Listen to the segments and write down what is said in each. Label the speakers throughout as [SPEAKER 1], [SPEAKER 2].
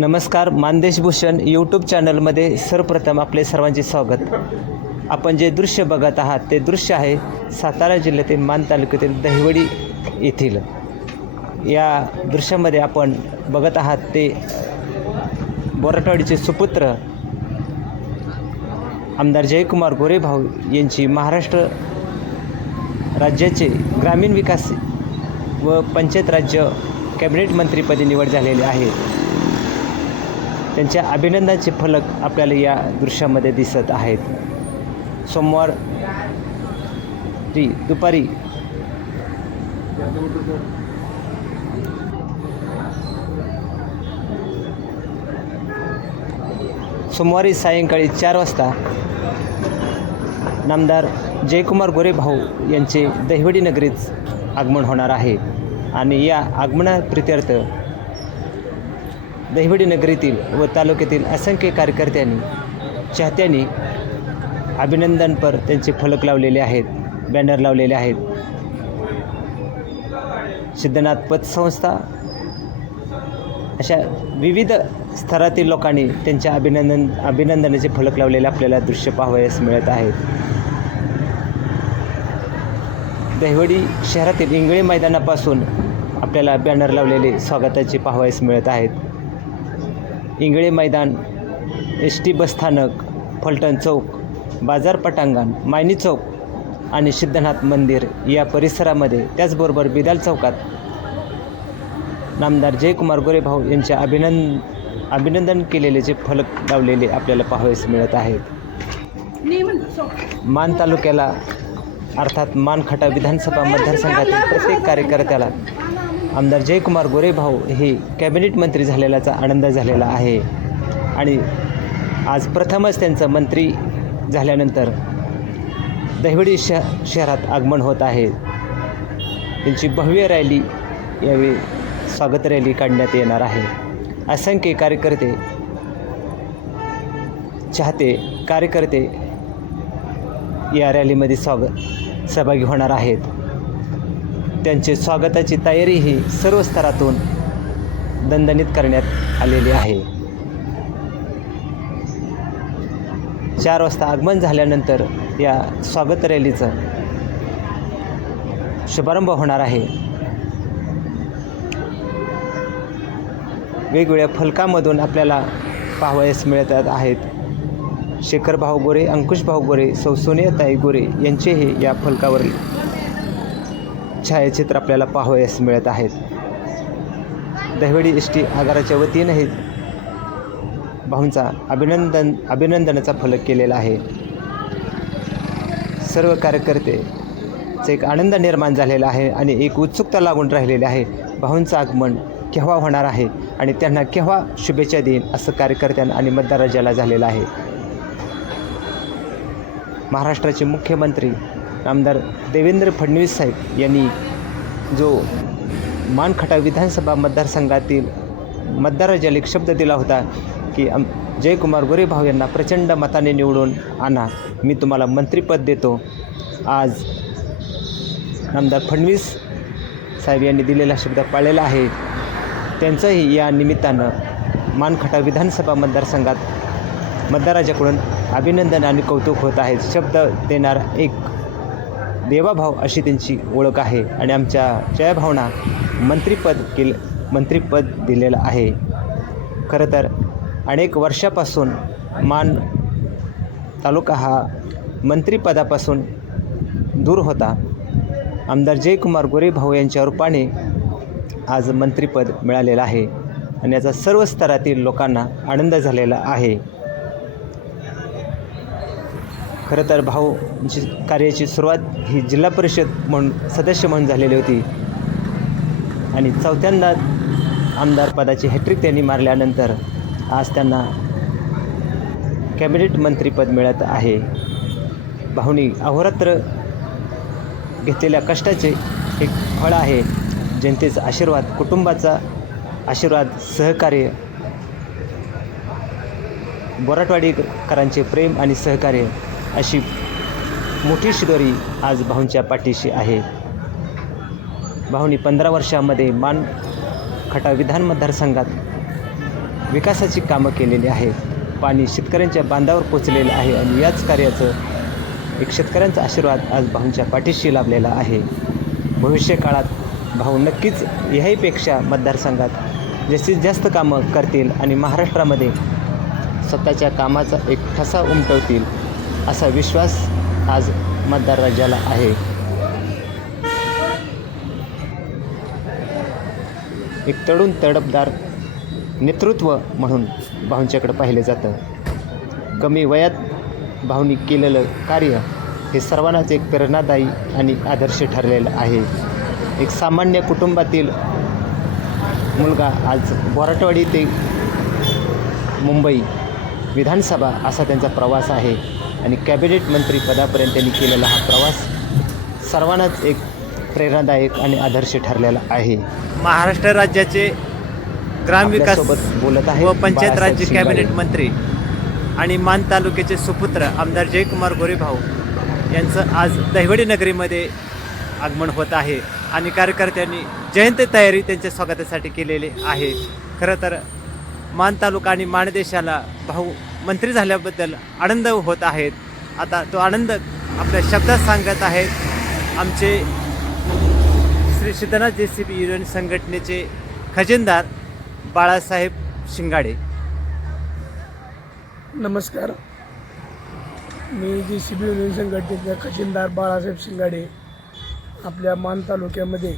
[SPEAKER 1] नमस्कार मानदेशभूषण यूट्यूब चॅनलमध्ये सर्वप्रथम आपले सर्वांचे स्वागत. आपण जे दृश्य बघत आहात ते दृश्य आहे सातारा जिल्ह्यातील मान तालुक्यातील दहिवडी येथील. या दृश्यामध्ये आपण बघत आहात ते बोराटवाडीचे सुपुत्र आमदार जयकुमार गोरेभाऊ यांची महाराष्ट्र राज्याचे ग्रामीण विकास व पंचायत राज्य कॅबिनेट मंत्रीपदी निवड झालेली आहे. त्यांच्या अभिनंदनाचे फलक आपल्याला या दृश्यामध्ये दिसत आहेत. सोमवार री दुपारी सोमवारी सायंकाळी चार वाजता नामदार जयकुमार गोरे भाऊ यांचे दहिवडी नगरीत आगमन होणार आहे. आणि या आगमना प्रित्यर्थ दहिवडी नगरीतील व तालुक्यातील असंख्य कार्यकर्त्यांनी चाहत्यांनी अभिनंदनपर त्यांचे फलक लावलेले आहेत बॅनर लावलेले आहेत. सिद्धनाथ पतसंस्था अशा विविध स्तरातील लोकांनी त्यांच्या अभिनंदन अभिनंदनाचे फलक लावलेले आपल्याला दृश्य पाहावयास मिळत आहेत. दहिवडी शहरातील इंगळी मैदानापासून आपल्याला बॅनर लावलेले स्वागताचे पाहावयास मिळत आहेत. इंगळे मैदान एस टी बसस्थानक फलटण चौक बाजार पटांगण मायनी चौक आणि सिद्धनाथ मंदिर या परिसरामध्ये त्याचबरोबर बिदाल चौकात नामदार जयकुमार गोरेभाऊ यांच्या अभिनंद अभिनंदन केलेले जे फलक लावलेले आपल्याला पाहावयास मिळत आहेत. मान तालुक्याला अर्थात मानखटा विधानसभा मतदारसंघातील प्रत्येक कार्यकर्त्याला आमदार जयकुमार गोरेभाऊ हे कॅबिनेट मंत्री झालेल्याचा आनंद झालेला आहे. आणि आज प्रथमच त्यांचं मंत्री झाल्यानंतर दहिवडी श शहरात आगमन होत आहे. त्यांची भव्य रॅली यावेळी स्वागत रॅली काढण्यात येणार आहे. असंख्य कार्यकर्ते चाहते कार्यकर्ते या रॅलीमध्ये स्वागत सहभागी होणार आहेत. त्यांचे स्वागताची तयारी ही सर्व स्तरातून दणदणीत करण्यात आलेली आहे. चार वाजता आगमन झाल्यानंतर या स्वागत रॅलीचं शुभारंभ होणार आहे. वेगवेगळ्या फलकामधून आपल्याला पाहावयास मिळत आहेत. शेखर भाऊ गोरे अंकुश भाऊ गोरे सौ सोनियाताई गोरे यांचेही या फलकावरील छायाचित्र आपल्याला पाहावयास मिळत आहेत. दहिवडी एस टी आगाराच्या वतीनंही भाऊंचा अभिनंदन अभिनंदनाचा फलक केलेला आहे. सर्व कार्यकर्तेचा एक आनंद निर्माण झालेला आहे आणि एक उत्सुकता लागून राहिलेली आहे. भाऊंचं आगमन केव्हा होणार आहे आणि त्यांना केव्हा शुभेच्छा देईन असं कार्यकर्त्यांना आणि मतदार राज्याला झालेलं आहे. महाराष्ट्राचे मुख्यमंत्री आमदार देवेंद्र फडणवीस साहेब यांनी जो मानखटा विधानसभा मतदारसंघातील मतदाराच्या एक शब्द दिला होता की आम जयकुमार गोरेभाऊ यांना प्रचंड मताने निवडून आणा. मी तुम्हाला मंत्रिपद देतो. आज आमदार फडणवीस साहेब यांनी दिलेला शब्द पाळलेला आहे. त्यांचंही या निमित्तानं मानखटा विधानसभा मतदारसंघात मतदाराच्याकडून अभिनंदन आणि कौतुक होत आहे शब्द देणार एक देवाभाव अशी त्यांची ओळख आहे आणि आमच्या जयभावना मंत्रीपद केल मंत्रीपद दिलेलं आहे. खरं तर अनेक वर्षापासून मान तालुका हा मंत्रिपदापासून दूर होता. आमदार जयकुमार गोरेभाऊ यांच्या रूपाने आज मंत्रिपद मिळालेलं आहे आणि याचा सर्व स्तरातील लोकांना आनंद झालेला आहे. खरं तर भाऊची कार्याची सुरुवात ही जिल्हा परिषद म्हणून सदस्य म्हणून झालेली होती. आणि चौथ्यांदा आमदार पदाची हॅट्रिक त्यांनी मारल्यानंतर आज त्यांना कॅबिनेट मंत्रीपद मिळत आहे. भाऊनी अहोरात्र घेतलेल्या कष्टाचे एक फळ आहे. जनतेचा आशीर्वाद कुटुंबाचा आशीर्वाद सहकार्य बोराटवाडीकरांचे प्रेम आणि सहकार्य. अशी मोठी शिदोरी आज भाऊंच्या पाठीशी आहे. भाऊनी पंधरा वर्षामध्ये मान खटा विधान मतदारसंघात विकासाची कामं केलेली आहेत. पाणी शेतकऱ्यांच्या बांधावर पोचलेलं आहे आणि याच कार्याचं एक शेतकऱ्यांचा आशीर्वाद आज भाऊंच्या पाठीशी लाभलेला आहे. भविष्य काळात भाऊ नक्कीच याहीपेक्षा मतदारसंघात जास्तीत जास्त कामं करतील आणि महाराष्ट्रामध्ये स्वतःच्या कामाचा एक ठसा उमटवतील. असा विश्वास आज मतदार राज्याला आहे. एक तडून तडपदार नेतृत्व म्हणून भाऊंच्याकडे पाहिलं जातं. कमी वयात भाऊनी केलेलं कार्य हे सर्वांनाच एक प्रेरणादायी आणि आदर्श ठरलेलं आहे. एक सामान्य कुटुंबातील मुलगा आज बोराटवाडी ते मुंबई विधानसभा असा त्यांचा प्रवास आहे. आणि कॅबिनेट मंत्रीपदापर्यंत त्यांनी केलेला हा प्रवास सर्वांनाच एक प्रेरणादायक आणि आदर्श ठरलेला आहे.
[SPEAKER 2] महाराष्ट्र राज्याचे ग्रामविकास
[SPEAKER 1] आपल्यासोबत बोलत आहे
[SPEAKER 2] व पंचायत राज्य. कॅबिनेट मंत्री आणि मान तालुक्याचे सुपुत्र आमदार जयकुमार गोरेभाऊ यांचं आज दहिवडी नगरीमध्ये आगमन होत आहे. आणि कार्यकर्त्यांनी जयंती तयारी त्यांच्या स्वागतासाठी केलेली आहे. खरं तर मान तालुका आणि मान देशाला भाऊ मंत्री झाल्याबद्दल आनंद होत आहेत. आता तो आनंद आपल्या शब्दात सांगत आहेत. आमचे श्री सिद्धनाथ जे सी बी युनियन संघटनेचे खजिनदार बाळासाहेब शिंगाडे.
[SPEAKER 3] नमस्कार. मी जी सी बी युनियन संघटनेचे खजिनदार बाळासाहेब शिंगाडे. आपल्या मान तालुक्यामध्ये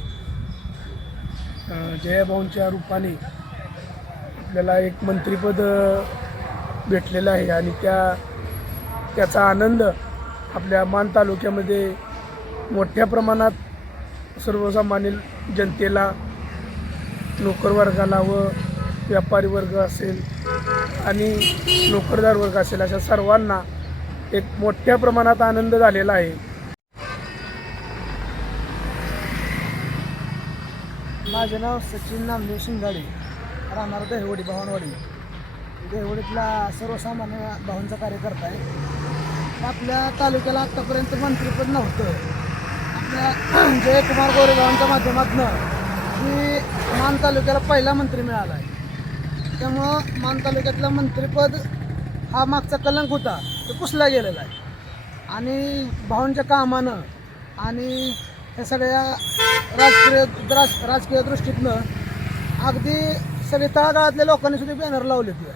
[SPEAKER 3] जयाभाऊंच्या रूपाने आपल्याला एक मंत्रिपद भेटलेलं आहे आणि त्या त्याचा आनंद आपल्या मान तालुक्यामध्ये मोठ्या प्रमाणात सर्वसामान्य जनतेला नोकर वर्गाला व व्यापारी वर्ग असेल आणि नोकरदार वर्ग असेल अशा सर्वांना एक मोठ्या प्रमाणात आनंद झालेला आहे.
[SPEAKER 4] माझे नाव सचिन नामदेव शिंगाडे. राहणार दहिवडी भवानवाडी. दहिवडीतला सर्वसामान्य भाऊंचा कार्यकर्ता आहे. आपल्या तालुक्याला आत्तापर्यंत मंत्रीपद नव्हतं. आपल्या जयकुमार गोरेगावांच्या माध्यमातून ही मान तालुक्याला पहिला मंत्री मिळाला आहे. त्यामुळं मान तालुक्यातला मंत्रीपद हा मागचा कलंक होता तो पुसला गेलेला आहे. आणि भाऊंच्या कामानं आणि ह्या सगळ्या राजकीय राज राजकीय दृष्टीतनं अगदी सगळे तळागाळातल्या लोकांनी सुद्धा बॅनर लावले होते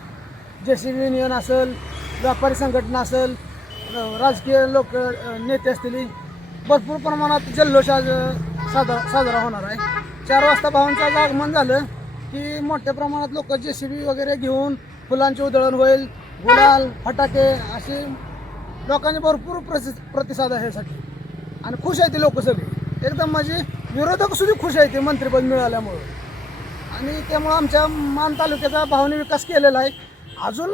[SPEAKER 4] जे सी बी युनियन असेल व्यापारी संघटना असेल राजकीय लोक नेते असतील भरपूर प्रमाणात जल्लोष आज साजरा साजरा होणार आहे. चार वाजता भावांचं आगमन झालं की मोठ्या प्रमाणात लोक जे सी बी वगैरे घेऊन फुलांचे उधळण होईल गुलाल फटाके असे लोकांनी भरपूर प्रसि प्रतिसाद आहे यासाठी. आणि खुश आहे ते लोक सगळे. एकदम म्हणजे विरोधक सुद्धा खुश आहे ते मंत्रिपद मिळाल्यामुळं. आणि त्यामुळं आमच्या मान तालुक्याचा भावने विकास केलेला आहे. अजून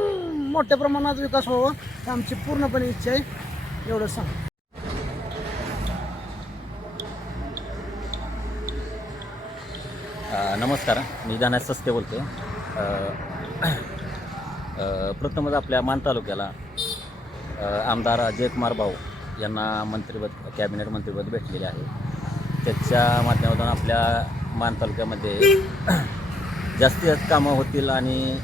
[SPEAKER 4] मोठ्या प्रमाणात विकास व्हावा ही आमची पूर्णपणे इच्छा आहे. एवढं सांग.
[SPEAKER 5] नमस्कार. मी धनाज सस्ते बोलतो प्रथमच आपल्या मान तालुक्याला आमदार आमदार जयकुमार भाऊ यांना मंत्रिपद कॅबिनेट मंत्रिपद भेटलेले आहे. त्याच्या माध्यमातून आपल्या मान तालुक्यामध्ये जास्तीत जास्त कामं होतील आणि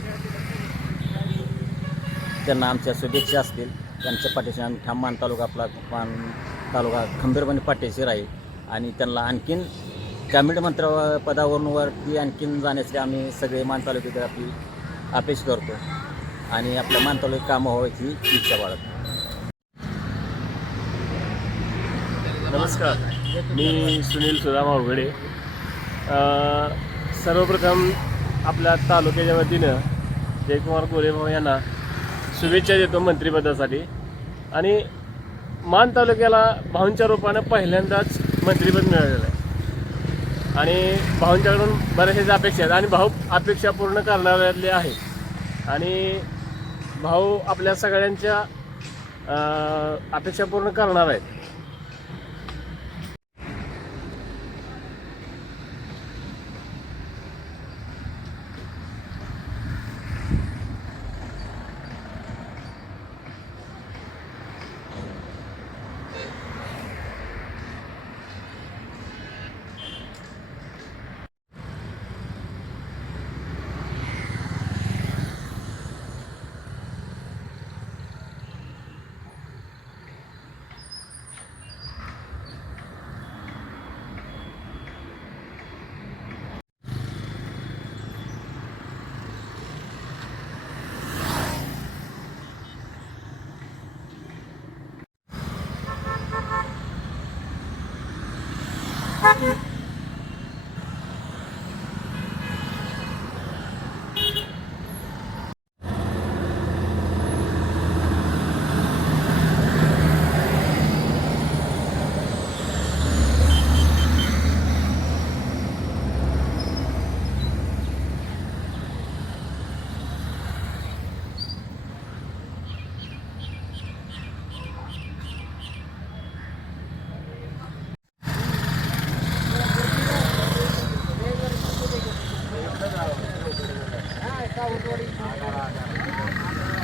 [SPEAKER 5] त्यांना आमच्या शुभेच्छा असतील. त्यांच्या पाठीशी आम्ही ठाम मान तालुका आपला मान तालुका खंबीरपणे पाठीशी राहील. आणि त्यांना आणखीन कॅबिनेट मंत्र पदावरूनवरती आणखीन जाण्यासाठी आम्ही सगळे मान तालुक्यात आपली अपेक्षा करतो. आणि आपल्या मान तालुक्यात कामं व्हायची इच्छा बाळगतो.
[SPEAKER 6] नमस्कार. मी सुनील सुदाम अवघडे सर्वप्रथम आपल्या तालुक्याच्या वतीनं जयकुमार गोरेभाऊ यांना शुभेच्छा देतो मंत्रिपदासाठी. आणि मान तालुक्याला भाऊंच्या रूपानं पहिल्यांदाच मंत्रिपद मिळालेलं आहे. आणि भाऊंच्याकडून बऱ्याचशा अपेक्षा आहेत. आणि भाऊ अपेक्षा पूर्ण करणाऱ्यातले आहेत. आणि भाऊ आपल्या सगळ्यांच्या अपेक्षा पूर्ण करणार आहेत.
[SPEAKER 3] Ha ha ha! Aadhaar Aadhaar